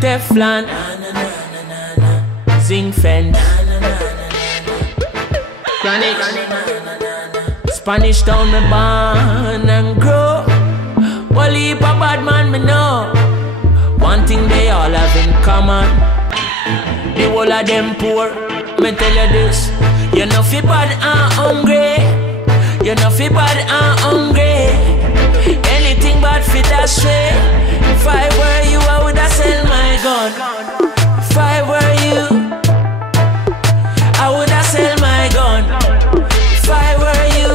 Teflon, zinc fence, Chronic, Spanish town me born and grow. Well, heap a bad man me know. One thing they all have in common, the whole of them poor. Me tell you this, you know fi bad and hungry. You know fi bad and hungry. Anything bad fi that way. If I were you, I woulda sell my gun. If I were you, I woulda sell my gun. If I were you,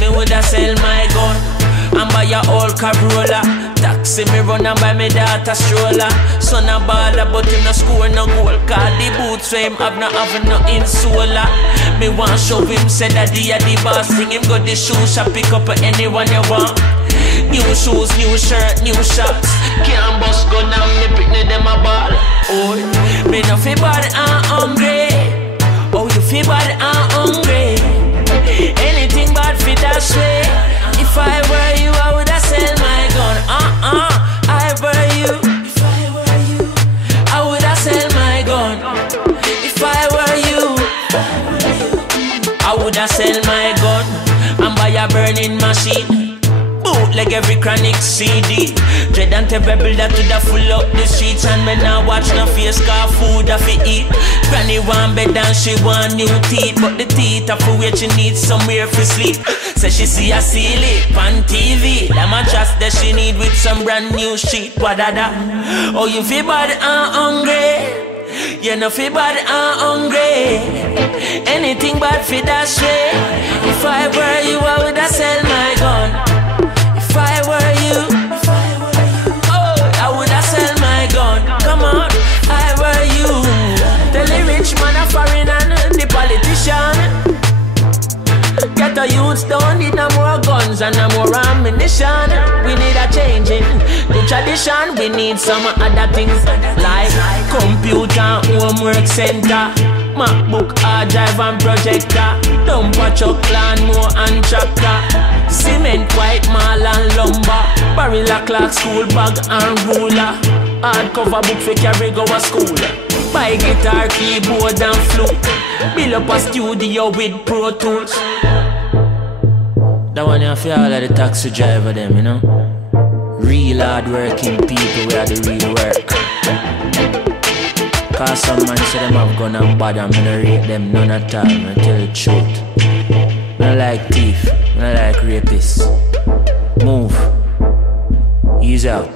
me woulda sell my gun and buy a old Corolla. Taxi me run and buy me daughter stroller. Son a baller but him no score no goal. Cause the boots for him have no insola. Me want show him say that he a the boss. Bring him go the shoe shop, pick up anyone you want. New shoes, new shirt, new shots. Can't bust gun and me picnic them a ball. Oh, me no fi bad and hungry. Oh, you fi bad and hungry. Anything bad fi that way. If I were you, I woulda sell my gun. I were you. If I were you, I woulda sell my gun. If I were you, I woulda sell my gun and buy a burning machine. Like every Chronic CD. Dread and terror that to the full up the streets. And me now watch no face car food I fi eat. Granny want bed and she want new teeth. But the teeth are for where she needs somewhere for sleep. Say she see a ceiling on TV. That mattress that she need with some brand new sheet. Wadada. Oh, you feel bad and hungry. You know feel bad and hungry. Anything bad for that way. If I were you, I woulda sell my gun. If I were you, oh, I woulda sell my gun. Come on, I were you. Tell the rich man a foreign and the politician. Get the youths don't need no more guns and no more ammunition. We need a changing the tradition. We need some other things like computer, homework center, MacBook, hard drive and projector, dumper truck, lawnmower and tractor, cement, white mall and lumber, barilla clock, school bag and ruler, hardcover book for carry go to school, buy guitar, keyboard and flute, build up a studio with Pro Tools. That one you feel all of the taxi driver them, you know. Real hard working people where the real work. Cause some man say them have gun and bad and me no rate them none at all, I tell the truth. I don't like thief, I don't like rapists. Move. Ease out.